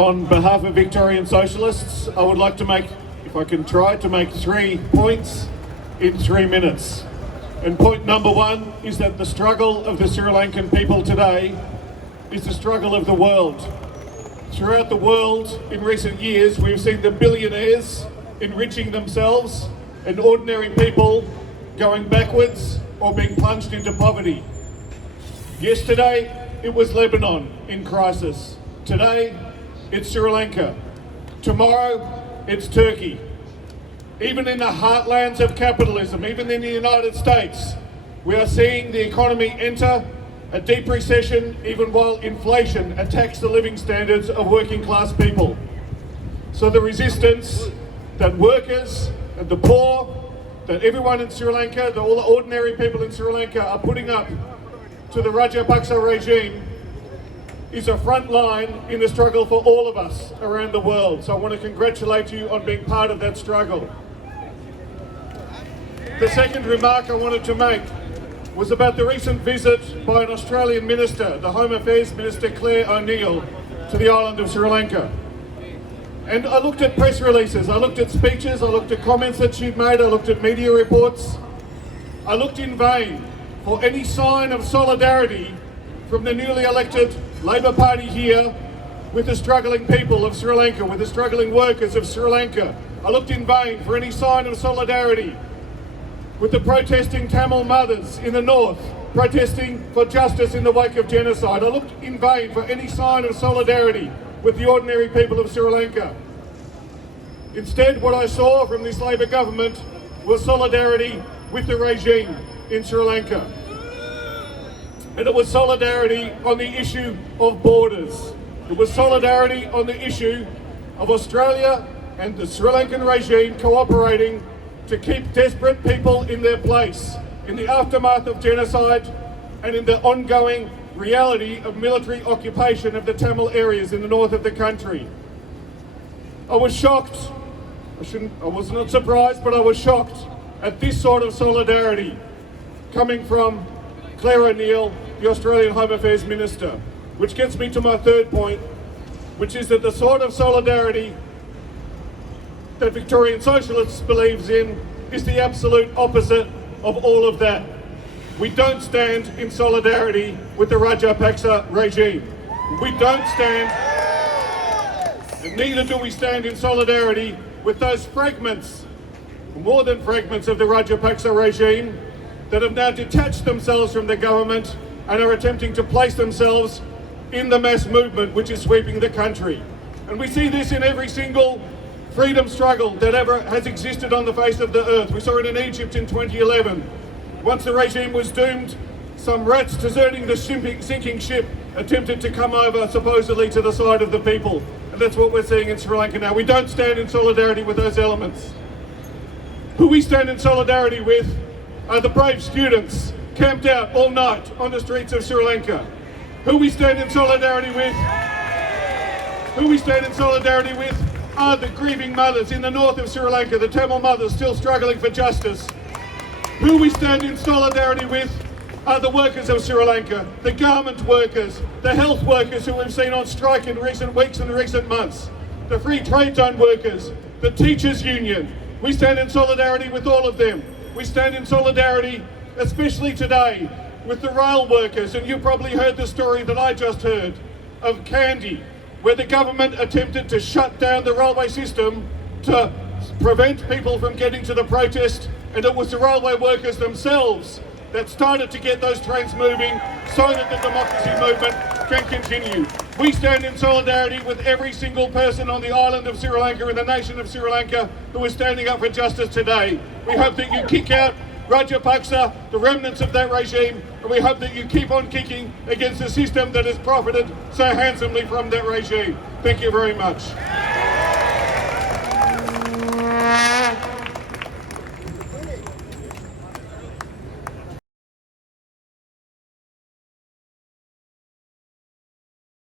On behalf of Victorian Socialists, I would like to make, if I can try to make 3 points in 3 minutes. And point number 1 is that the struggle of the Sri Lankan people today is the struggle of the world. Throughout the world in recent years, we've seen the billionaires enriching themselves and ordinary people going backwards or being plunged into poverty. Yesterday, it was Lebanon in crisis. Today, it's Sri Lanka. Tomorrow, it's Turkey. Even in the heartlands of capitalism, even in the United States, we are seeing the economy enter a deep recession, even while inflation attacks the living standards of working class people. So the resistance that workers and the poor, that everyone in Sri Lanka, that all the ordinary people in Sri Lanka are putting up to the Rajapaksa regime is a front line in the struggle for all of us around the world. So I want to congratulate you on being part of that struggle. The second remark I wanted to make was about the recent visit by an Australian minister, the Home Affairs Minister Claire O'Neill, to the island of Sri Lanka. And I looked at press releases, I looked at speeches, I looked at comments that she'd made, I looked at media reports. I looked in vain for any sign of solidarity from the newly elected Labor Party here with the struggling people of Sri Lanka, with the struggling workers of Sri Lanka. I looked in vain for any sign of solidarity with the protesting Tamil mothers in the north, protesting for justice in the wake of genocide. I looked in vain for any sign of solidarity with the ordinary people of Sri Lanka. Instead, what I saw from this Labor government was solidarity with the regime in Sri Lanka. And it was solidarity on the issue of borders. It was solidarity on the issue of Australia and the Sri Lankan regime cooperating to keep desperate people in their place in the aftermath of genocide and in the ongoing reality of military occupation of the Tamil areas in the north of the country. I was shocked. I was not surprised, but I was shocked at this sort of solidarity coming from Claire O'Neill, the Australian Home Affairs Minister, which gets me to my third point, which is that the sort of solidarity that Victorian Socialists believes in is the absolute opposite of all of that. We don't stand in solidarity with the Rajapaksa regime. We don't stand, and neither do we stand in solidarity with those fragments, more than fragments of the Rajapaksa regime, that have now detached themselves from the government and are attempting to place themselves in the mass movement which is sweeping the country. And we see this in every single freedom struggle that ever has existed on the face of the earth. We saw it in Egypt in 2011. Once the regime was doomed, some rats deserting the sinking ship attempted to come over supposedly to the side of the people. And that's what we're seeing in Sri Lanka now. We don't stand in solidarity with those elements. Who we stand in solidarity with are the brave students camped out all night on the streets of Sri Lanka. Who we stand in solidarity with are the grieving mothers in the north of Sri Lanka, the Tamil mothers still struggling for justice. Who we stand in solidarity with are the workers of Sri Lanka, the garment workers, the health workers who we've seen on strike in recent weeks and recent months, the free trade zone workers, the teachers union. We stand in solidarity with all of them. We stand in solidarity, especially today, with the rail workers, and you probably heard the story that I just heard of Kandy, where the government attempted to shut down the railway system to prevent people from getting to the protest, and it was the railway workers themselves that started to get those trains moving so that the democracy movement can continue. We stand in solidarity with every single person on the island of Sri Lanka and the nation of Sri Lanka who is standing up for justice today. We hope that you kick out Rajapaksa, the remnants of that regime, and we hope that you keep on kicking against the system that has profited so handsomely from that regime. Thank you very much.